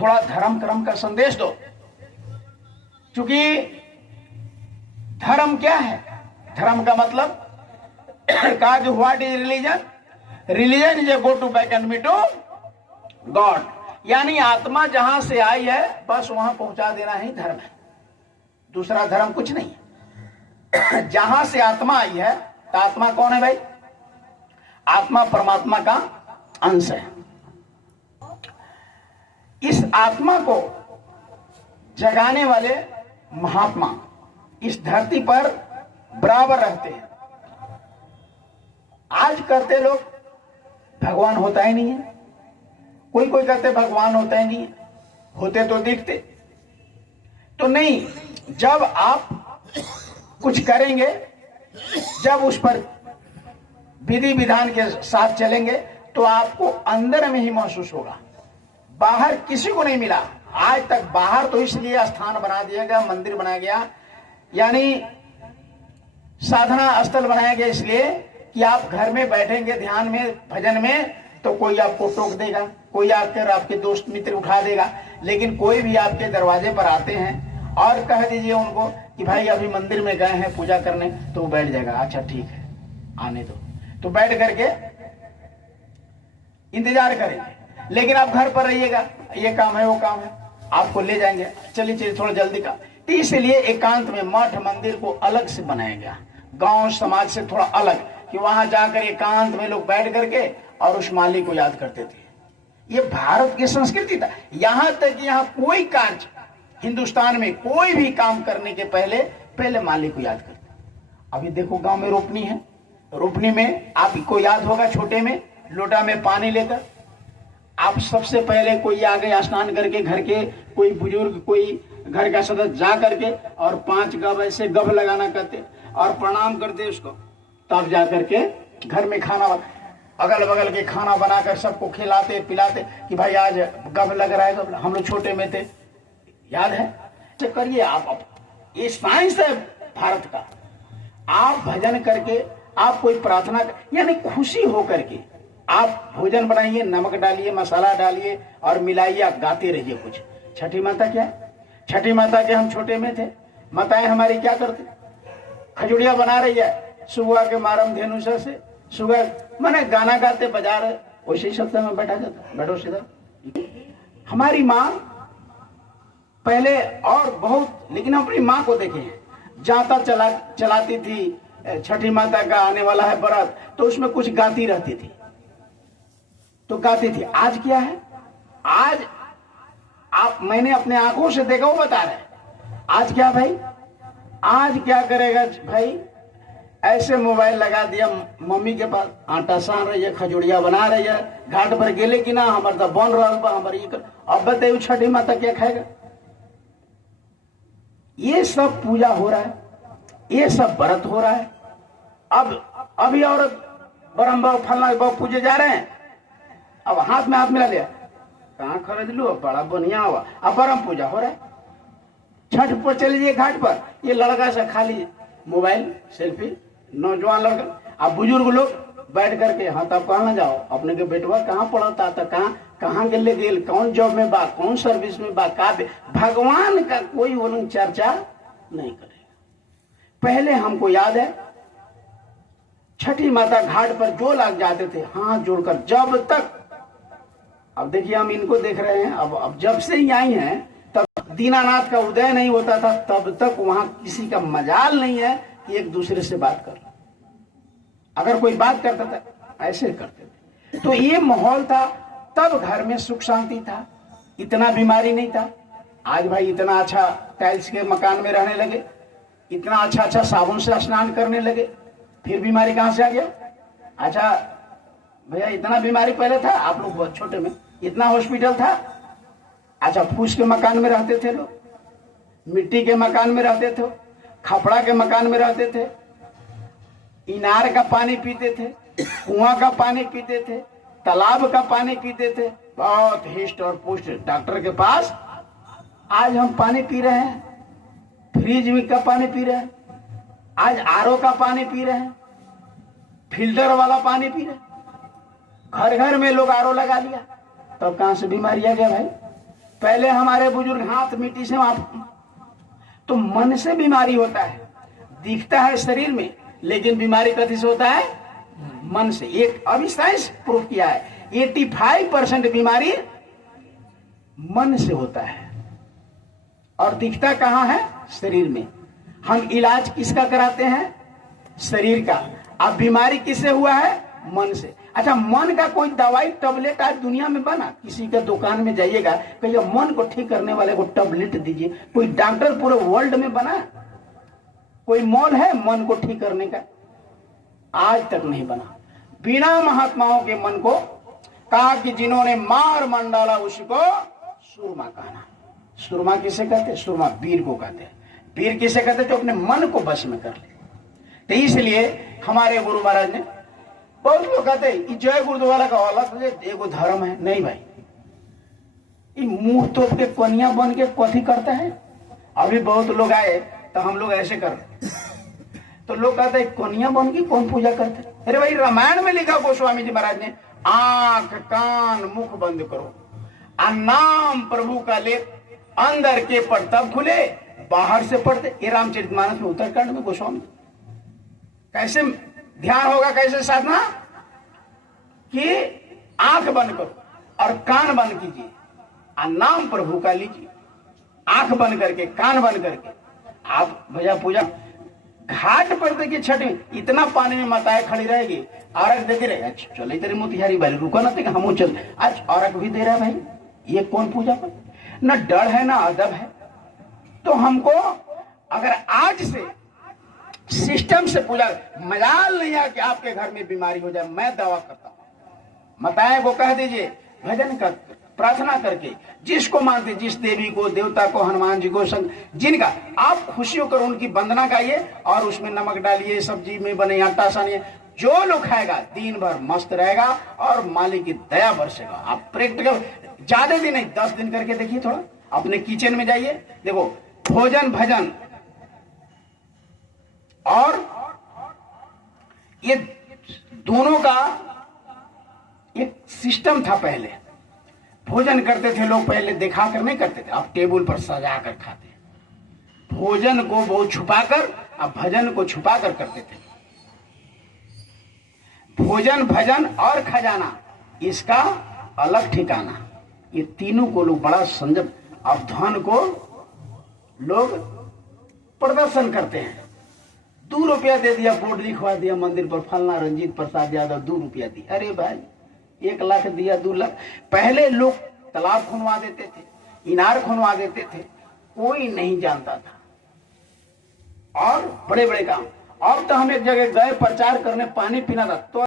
थोड़ा धर्म कर्म का संदेश दो। क्योंकि धर्म क्या है? धर्म का मतलब कहा कि what is religion? Religion is a go to back and me to God. यानी आत्मा जहां से आई है बस वहां पहुंचा देना ही धर्म है, दूसरा धर्म कुछ नहीं है। जहां से आत्मा आई है, तो आत्मा कौन है भाई? आत्मा परमात्मा का अंश है। इस आत्मा को जगाने वाले महात्मा इस धरती पर बराबर रहते हैं। आज करते लोग भगवान होता ही नहीं है, कोई कोई कहते भगवान होता ही नहीं है, होते तो दिखते तो नहीं। जब आप कुछ करेंगे, जब उस पर विधि विधान के साथ चलेंगे, तो आपको अंदर में ही महसूस होगा, बाहर किसी को नहीं मिला। आज तक बाहर तो इसलिए स्थान बना दिया गया, मंदिर बनाया गया, यानी साधना स्थल बनाया गया इसलिए कि आप घर में बैठेंगे ध्यान में, भजन में, तो कोई आपको टोक देगा, कोई आकर आपके दोस्त मित्र उठा देगा। लेकिन कोई भी आपके दरवाजे पर आते हैं और कह दीजिए उनको कि भाई अभी मंदिर में गए हैं पूजा करने, तो वो बैठ जाएगा, अच्छा ठीक है आने दो, तो बैठ करके इंतजार करेंगे। लेकिन आप घर पर रहिएगा, ये काम है वो काम है, आपको ले जाएंगे, चलिए चलिए थोड़ा जल्दी का। तो इसलिए एकांत में मठ मंदिर को अलग से बनाया गया, गांव समाज से थोड़ा अलग, कि वहां जाकर एकांत में लोग बैठ करके और उस मालिक को याद करते थे। ये भारत की संस्कृति था। यहां तक कि यहाँ कोई कार्य, हिंदुस्तान में कोई भी काम करने के पहले मालिक को याद करते। अभी देखो गांव में रोपनी है, रोपनी में आपको याद होगा, छोटे में लोटा में पानी लेकर आप सबसे पहले कोई आगे स्नान करके, घर के कोई बुजुर्ग, कोई घर का सदस्य जा करके और 5 गब ऐसे गब लगाना करते और प्रणाम करते उसको, तब जा करके घर में खाना, अगल बगल के खाना बनाकर सबको खिलाते पिलाते कि भाई आज गब लग रहा है। गब हम लोग छोटे में थे, याद है? तो करिए आप, ये साइंस है भारत का। आप भजन करके, आप कोई प्रार्थना, यानी खुशी हो करके आप भोजन बनाइए, नमक डालिए, मसाला डालिए और मिलाइए, आप गाते रहिए कुछ। छठी माता क्या है? छठी माता के हम छोटे में थे, माताएं हमारी क्या करते? खजुड़िया बना रही है, सुबह के मारम धेनु से सुबह मैंने गाना गाते बजा रहे, वैसे ही सत्संग में बैठा जाता, बैठो सीधा। हमारी माँ पहले और बहुत, लेकिन अपनी माँ को देखे हैं, जाता चलाती थी, छठी माता का आने वाला है व्रत, तो उसमें कुछ गाती रहती थी, तो गाती थी। आज क्या है? आज आप, मैंने अपने आंखों से देखा, वो बता रहे हैं। आज क्या भाई? आज क्या करेगा भाई? ऐसे मोबाइल लगा दिया मम्मी के पास, आटा सान रही है, खजुड़िया बना रही है, घाट पर गेले कि ना हमारे तो बन रहा है, हमारे ये कर। अब बताइए छठी माता क्या खाएगा? ये सब पूजा हो रहा है, ये सब व्रत हो रहा है। अब अभी औरत ब्रह्म भाव फलना भाव पूजे जा रहे हैं, अब हाथ में हाथ मिला लिया, कहाँ खरीद लू, बड़ा बढ़िया हुआ, अब ब्रह्म पूजा हो रहा है। छठ पर चले जाइए घाट पर, ये लड़का से खाली मोबाइल सेल्फी, नौजवान लड़का, अब बुजुर्ग लोग बैठ करके, हाँ तब कहाँ ना जाओ, अपने के बेटवा कहाँ पढ़ता था, कहाँ गेले गेल, कौन जॉब में बा, कौन सर्विस में बा, का भगवान का कोई वो लोग चर्चा नहीं करेगा। पहले हमको याद है, छठी माता घाट पर जो लोग जाते थे हाथ जोड़कर, जब तक, अब देखिए हम इनको देख रहे हैं, अब जब से ही आई हैं, तब दीनानाथ का उदय नहीं होता था, तब तक वहां किसी का मजाल नहीं है कि एक दूसरे से बात कर। अगर कोई बात करता था ऐसे करते थे। तो ये माहौल था, तब घर में सुख शांति था, इतना बीमारी नहीं था। आज भाई इतना अच्छा टाइल्स के मकान में रहने लगे, इतना अच्छा अच्छा साबुन से स्नान करने लगे, फिर बीमारी कहां से आ गया? अच्छा भैया इतना बीमारी पहले था, आप लोग बहुत छोटे में इतना हॉस्पिटल था। अच्छा फूस के मकान में रहते थे लोग, मिट्टी के मकान में रहते थे, खपड़ा के मकान में रहते थे, इनार का पानी पीते थे, कुआं का पानी पीते थे, तालाब का पानी पीते थे, बहुत हिस्ट और पुष्ट डॉक्टर के पास। आज हम पानी पी रहे हैं, फ्रिज में का पानी पी रहे हैं, आज आरओ का पानी पी रहे हैं, फिल्टर वाला पानी पी रहे हैं, घर घर में लोग आरओ लगा लिया, तब कहां से बीमारी आ गया भाई? पहले हमारे बुजुर्ग हाथ मिट्टी से तो मन से बीमारी होता है, दिखता है शरीर में, लेकिन बीमारी कथी से होता है? मन से। एक अभी साइंस प्रूव किया है 85% बीमारी मन से होता है और दिखता कहां है? शरीर में। हम इलाज किसका कराते हैं? शरीर का। अब बीमारी किससे हुआ है? मन से। अच्छा, मन का कोई दवाई टैबलेट आज दुनिया में बना? किसी का दुकान में जाइएगा, कहिए मन को ठीक करने वाले को टैबलेट दीजिए, कोई डॉक्टर पूरे वर्ल्ड में बना? कोई मॉल है मन को ठीक करने का? आज तक नहीं बना। बिना महात्माओं के मन को कहा कि जिन्होंने मार मन डाला उसको सुरमा कहना। सुरमा किसे कहते? सुरमा वीर को कहते हैं। वीर किसे कहते? जो अपने मन को बस में कर ले। तो इसलिए हमारे गुरु महाराज ने, बहुत लोग कहते हैं जय गुरुद्वारा का अलग एगो धर्म है। नहीं भाई, ये मुंह तोप के कनिया बन के कथी करता है? अभी बहुत लोग आए तो हम लोग ऐसे कर रहे, तो लोग कहते हैं कनिया बन के कौन पूजा करते? अरे भाई, रामायण में लिखा गोस्वामी जी महाराज ने, आंख कान मुख बंद करो, नाम प्रभु का ले, अंदर के पढ़ तब खुले, बाहर से पढ़ते। ये रामचरितमानस में उत्तरकांड में गोस्वामी कैसे ध्यान होगा, कैसे साधना? कि आंख बंद करो और कान बंद कीजिए और नाम प्रभु का लीजिए। आंख बंद करके, कान बंद करके आप भैया पूजा। घाट पर देखिए छठ में इतना पानी में माताएं खड़ी रहेगी, आरक देते रहे। चले तेरे मोतिहारी भाई, रुको ना, हम चल, आज आरक भी दे रहा है भाई। ये कौन पूजा पर? न डर है ना अदब है। तो हमको अगर आज से सिस्टम से पूजा, मजाल नहीं है कि आपके घर में बीमारी हो जाए। मैं दावा करता हूं, माताएं को कह दीजिए भजन कर, प्रार्थना करके, जिसको मानते, जिस देवी को, देवता को, हनुमान जी को, जिनका आप खुशी होकर उनकी वंदना गाइए और उसमें नमक डालिए, सब्जी में बने आटा सानिए। जो लोग खाएगा दिन भर मस्त रहेगा और मालिक की दया बरसेगा। आप प्रैक्टिकल ज्यादा दिन नहीं, 10 दिन करके देखिए। थोड़ा अपने किचन में जाइए, देखो भोजन भजन और ये दोनों का एक सिस्टम था। पहले भोजन करते थे लोग, पहले दिखा कर नहीं करते थे, अब टेबल पर सजा कर खाते। भोजन को बहुत छुपाकर, अब भजन को छुपाकर करते थे। भोजन भजन और खजाना, इसका अलग ठिकाना। ये तीनों को लोग बड़ा संजम, अब धन को लोग प्रदर्शन करते हैं। 2 रुपया दे दिया, बोर्ड लिखवा दिया मंदिर पर, फलना रंजीत प्रसाद यादव 2 रुपया दिया। अरे भाई, 1 लाख दिया, 2 लाख। पहले लोग तालाब खुनवा देते थे, इनार खुनवा देते थे, कोई नहीं जानता था। और बड़े बड़े काम। अब तो हम एक जगह गए प्रचार करने, पानी पीना था तो